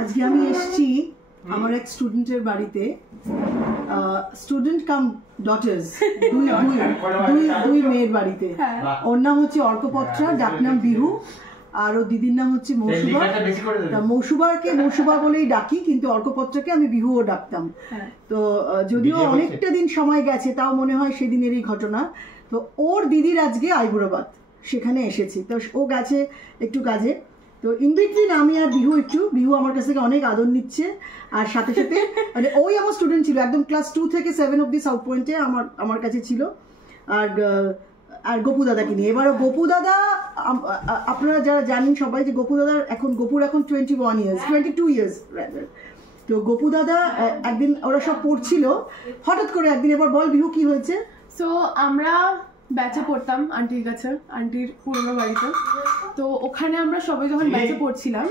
আজকে আমি এসেছি আমার এক স্টুডেন্টের বাড়িতে, স্টুডেন্ট কাম ডটার্স, দুই মেয়ের বাড়িতে। ওর নাম হচ্ছে অর্কপত্রা, ডাকনাম বিহু, আর ওর দিদির নাম হচ্ছে মৌসুবা। মৌসুবাকে মৌসুবা বলেই ডাকি, কিন্তু অর্কপত্রাকে আমি বিহুও ডাকতাম। তো যদিও অনেকটা দিন সময় গেছে, তাও মনে হয় সেদিনেরই ঘটনা। তো ওর দিদির আজকে আইবুড়োবাদ, সেখানে এসেছি। তো ও গেছে একটু কাজে, তো ইনবিটুইন আমি আর বিহু আমার কাছ থেকে অনেক আদর নিচ্ছে। আর সাথে সাথে মানে ওই আমার স্টুডেন্ট ছিল, একদম ক্লাস 2 থেকে 7 অব্দি সাউথ পয়েন্টে আমার কাছে ছিল। আর গোপু দাদাকে নিয়ে, এবার গোপু দাদা, আপনারা যারা জানেন সবাই যে গোপুর এখন 21 ইয়ার্স, 22 ইয়ার্স রাদার। তো গোপু দাদা একদিন ওরা সব পড়ছিল, হঠাৎ করে একদিন, এবার বল বিহু কি হয়েছে। সো আমরা ব্যাচে পড়তাম আন্টির কাছে, আন্টির পুরোনো বাড়িতে। তো ওখানে আমরা সবাই যখন ব্যাচে পড়ছিলাম,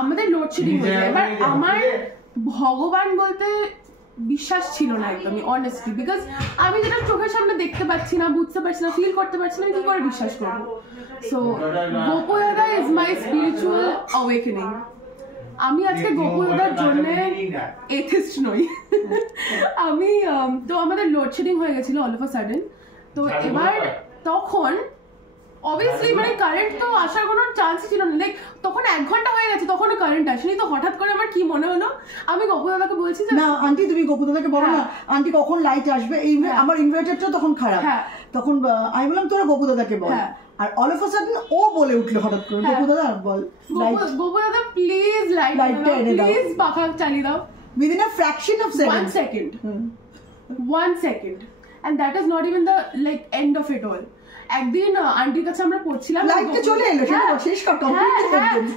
আমাদের লোডশেডিং হয়ে যায়। এবার আমার ভগবান বলতে বিশ্বাস ছিল না একদমই, অনেস্টলি, বিকজ আমি যেটা চোখের সামনে দেখতে পাচ্ছি না, বুঝতে পারছি না, ফিল করতে পারছি না, আমি কি করে বিশ্বাস করবো। সো গোপু দাদা ইজ মাই স্পিরিচুয়াল অ্যাওয়েকেনিং। আমি আজকে গোপু দাদার জন্য এথিস্ট নই। আমি তো আমাদের লোডশেডিং হয়ে গেছিল অল অফ আ সাডেন। তো এবার তখন অবভিয়াসলি মানে কারেন্ট তো আসার কোনো চান্সই ছিল না। লাইক তখন 1 ঘন্টা হয়ে গেছে, তখনও কারেন্ট আসেনি। তো হঠাৎ করে আমার কি মনে হলো, আমি গোপু দাদাকে বলছি যে না আন্টি, তুমি গোপু দাদাকে বলো না আন্টি কখন লাইট আসবে। এই আমার ইনভার্টারটা তখন খারাপ, তখন আমি বললাম তোরা গোপু দাদাকে বল। আর অল অফ আ সাডেন ও বলে উঠলো হঠাৎ করে, গোপু দাদা বল, গোপু দাদা প্লিজ লাইটটা এনে দাও, প্লিজ পাখা চালিয়ে দাও। Within a fraction of second, 1 second, and that is not even the like end of it all. একদিন আন্টির কাছে আমরা পড়ছিলাম, লাইটটা চলে এলো, সেটা শেষ কর, কমপ্লিট সেন্টেন্স।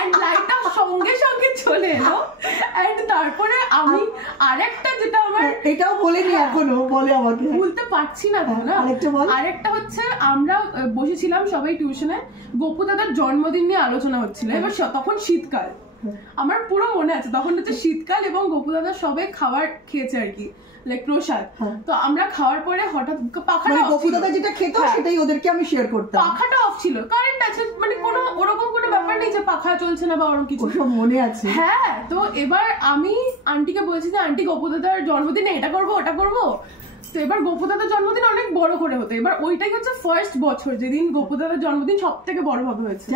এন্ড লাইটটা সঙ্গে সঙ্গে চলে এলো। এন্ড তারপরে আমি আরেকটা, যেটা আমার এটাও বলেনি এখনো, বলে আমাকে, বলতে পারছি না তো না। আরেকটা হচ্ছে, আমরা বসেছিলাম সবাই টিউশনে, গোপু দাদার জন্মদিন নিয়ে আলোচনা হচ্ছিল। এবার তখন শীতকাল, আমার পুরো মনে আছে, তখন হচ্ছে শীতকাল এবং গোপু দাদা সবাই খাবার খেয়েছে আর কি, লাইক প্রসাদ। তো আমরা খাওয়ার পরে হঠাৎ পাখাটা, গোপু দাদা যেটা খেত সেটাই ওদেরকে আমি শেয়ার করতাম। পাখাটা অফ ছিল, কারেন্ট আছে, মানে কোনো ওরকম কোনো ব্যাপার নেই যে পাখা চলছে না বা ওরকম কিছু, সব মনে আছে। হ্যাঁ, তো এবার আমি আন্টিকে বলছি যে আন্টি গোপু দাদার জন্মদিনে এটা করবো ওটা করবো। তো এবার গোপু দাদার জন্মদিন অনেক বড় করে হতো। এবার ওইটাই হচ্ছে ফার্স্ট বছর যেদিন গোপু দাদার জন্মদিন সব থেকে বড় ভাবে হয়েছে,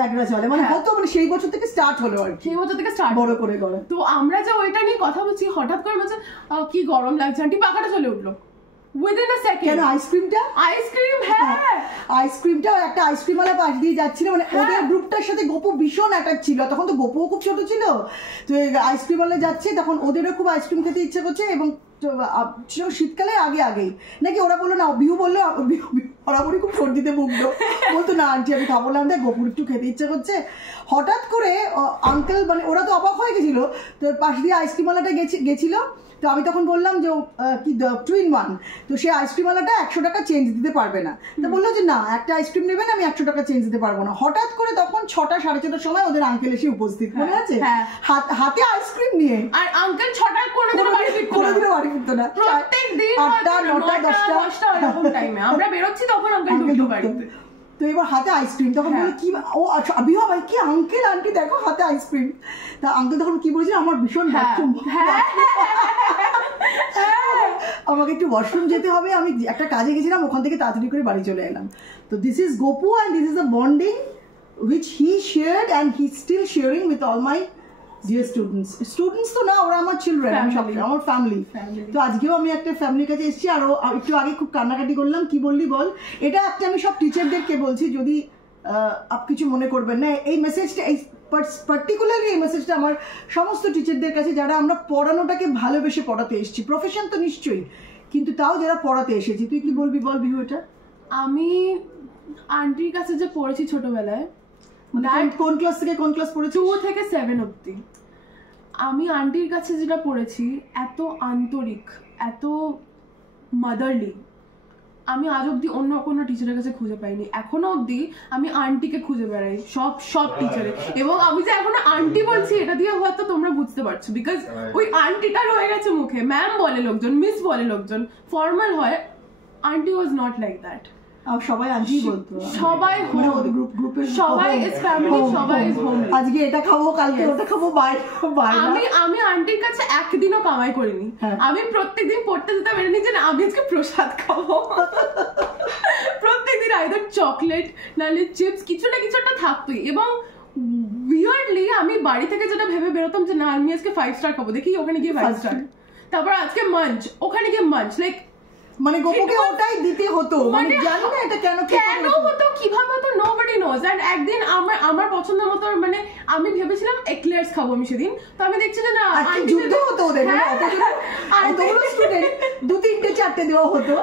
মানে হতো, মানে সেই বছর থেকে স্টার্ট হলো আর সেই বছর থেকে স্টার্ট বড় করে করে। তো আমরা যে ওইটা নিয়ে কথা বলছি, হঠাৎ করে বলছে কি গরম লাগছে আন্টি, পাখাটা চলে উঠলো উইদিন আ সেকেন্ড। কেন আইসক্রিমটা, হ্যাঁ আইসক্রিমটা একটা আইসক্রিমওয়ালা পাশ দিয়ে যাচ্ছিল, মানে ওদের গ্রুপটার সাথে গোপু ভীষণ অ্যাটাচ ছিল। তখন তো গোপুও খুব ছোট ছিল, তো আইসক্রিমওয়ালা যাচ্ছে, তখন ওদেরও খুব আইসক্রিম খেতে ইচ্ছে করছে। এবং শীতকালে আগেই নাকি ওরা বললো না, বিহু বললো, বরাবরই খুব সর্দিতে ভুগলো, বলতো না আন্টি আমি খাবো না, গোপুর একটু খেতে ইচ্ছে করছে। হঠাৎ করে আঙ্কেল, মানে ওরা তো অবাক হয়ে গেছিল, তো পাশ দিয়ে আইসক্রিমওয়ালাটা গেছিল। তো আমি তখন বললাম যে কি 2 in 1, তো সে আইসক্রিমওয়ালাটা 100 টাকা চেঞ্জ দিতে পারবে না। তো বললো যে না, একটা আইসক্রিম নেবেন, আমি 100 টাকা চেঞ্জ দিতে পারবো না। হঠাৎ করে তখন 6টা 6:30টার সময় ওদের আঙ্কেল এসে উপস্থিত, মনে আছে, হাতে আইসক্রিম নিয়ে। আর আঙ্কেল 6টার কোনোদিনও বাড়ি ফিরতো না, প্রত্যেকদিন 8টা 9টা 10টা এরকম টাইমে আমরা বেরোচ্ছি, তখন আঙ্কেল ঢুকতো বাড়িতে। তো এবার হাতে আইসক্রিম, তখন বলে কি, ও আচ্ছা বিহা ভাই কি আঙ্কেল আন্টি দেখো হাতে আইসক্রিম। তা আঙ্কেল তখন কি বলেছে, আমার ভীষণ আমাকে একটু ওয়াশরুম যেতে হবে, আমি একটা কাজে গেছিলাম, ওখান থেকে তাড়াতাড়ি করে বাড়ি চলে এলাম। তো this is Gopu and this is the bonding which he shared and he's still sharing with all my dear students তো না, ওরা আমার চিলড্রেন, আমার ফ্যামিলি। তো আজকেও আমি একটা ফ্যামিলির কাছে এসেছি, আর একটু আগে খুব কান্নাকাটি করলাম। কি বললি বল, এটা একটা আমি সব টিচারদেরকে বলছি, যদি কিছু মনে করবেন না, এই মেসেজটা, এই পার্টিকুলারলি এই মেসেজটা আমার সমস্ত টিচারদের কাছে, যারা আমরা পড়ানোটাকে ভালোবেসে পড়াতে এসেছি, প্রফেশন তো নিশ্চয়ই, কিন্তু তাও যারা পড়াতে এসেছি। তুই কি বলবি বল বিহু এটা? আমি আন্টির কাছে যে পড়েছি ছোটবেলায়, কোন ক্লাস থেকে কোন ক্লাস পড়েছি? 2 থেকে 7 অব্দি। আমি আন্টির কাছে যেটা পড়েছি, এত আন্তরিক, এত মাদারলি, আমি আজ অব্দি অন্য কোনো টিচারের কাছে খুঁজে পাইনি। এখনো অব্দি আমি আন্টিকে খুঁজে বেড়াই সব টিচারে। এবং আমি যে এখন আন্টি বলছি, এটা দিয়ে হয়তো তোমরা বুঝতে পারছো, বিকজ ওই আন্টিটা রয়ে গেছে মুখে। ম্যাম বলে লোকজন, মিস বলে লোকজন, ফর্মাল হয়। Aunty was not like that. সবাই আন্টি বলতো, সবাই গ্রুপের সবাই ইজ ফ্যামিলি, সবাই ইজ হোম। আজকে এটা খাবো, কালকে ওটা খাবো, আমি আন্টির কাছে একদিনও কামাই করিনি। আমি প্রত্যেকদিন পড়তে যেতাম এটা নিয়ে যে আমি আজকে প্রসাদ খাবো। প্রত্যেকদিন আইদার চকলেট নাহলে চিপস কিছু না কিছু একটা থাকতোই। এবং উইয়ার্ডলি আমি বাড়ি থেকে যেটা ভেবে বেরোতাম যে না আমি আজকে 5 স্টার খাবো, দেখি ওখানে গিয়ে 5 স্টার, তারপর আজকে মাঞ্চ, ওখানে গিয়ে মাঞ্চ, লাইক মানে গোপুকে ওটাই দিতে হতো, মানে জানি না এটা কেন হতো, কিভাবে হতো, নোবডি নোজ। এন্ড একদিন আমার পছন্দের মতো মানে আমি ভেবেছিলাম এক্লেয়ার্স খাবো আমি সেদিন, তো আমি দেখছি যে না আন্টি যুদ্ধ হতো ওদের, অতগুলো স্টুডেন্ট 2, 3, 4 দেওয়া হতো।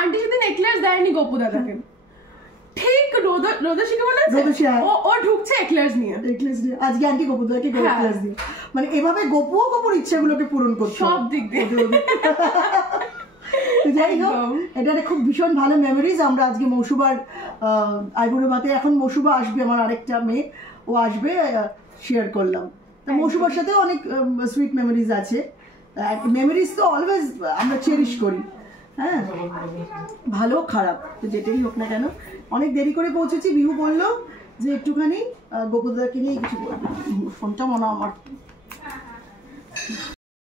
আন্টি সেদিন এক্লেয়ার্স দেয়নি গপু দাদাকে, ঠিক রোদশিকে বলে ও ঢুকছে এক্লেয়ার্স নিয়ে। আজকে আন্টি গপু দাদাকে এক্লেয়ার্স দিয়ে, মানে এভাবে গপুও গপুর ইচ্ছাগুলোকে পূরণ করছে সব দিক দিয়ে। যাই হোক, এটা একটা খুব ভীষণ ভালো মেমোরিজ। আমরা আজকে মৌসুবার আইবুড়ো ভাতে, এখন মৌসুবা আসবে, আমার আরেকটা মেয়ে ও আসবে, শেয়ার করলাম। মৌসুবার সাথে অনেক সুইট মেমোরিজ আছে। মেমোরিজ তো অলওয়েজ আমরা চেরিশ করি, হ্যাঁ, ভালো খারাপ তো যেটাই হোক না কেন। অনেক দেরি করে পৌঁছেছি, বিহু বললো যে একটুখানি গোপুদাকে নিয়ে কিছু বলবো। ফোনটা মনে আমার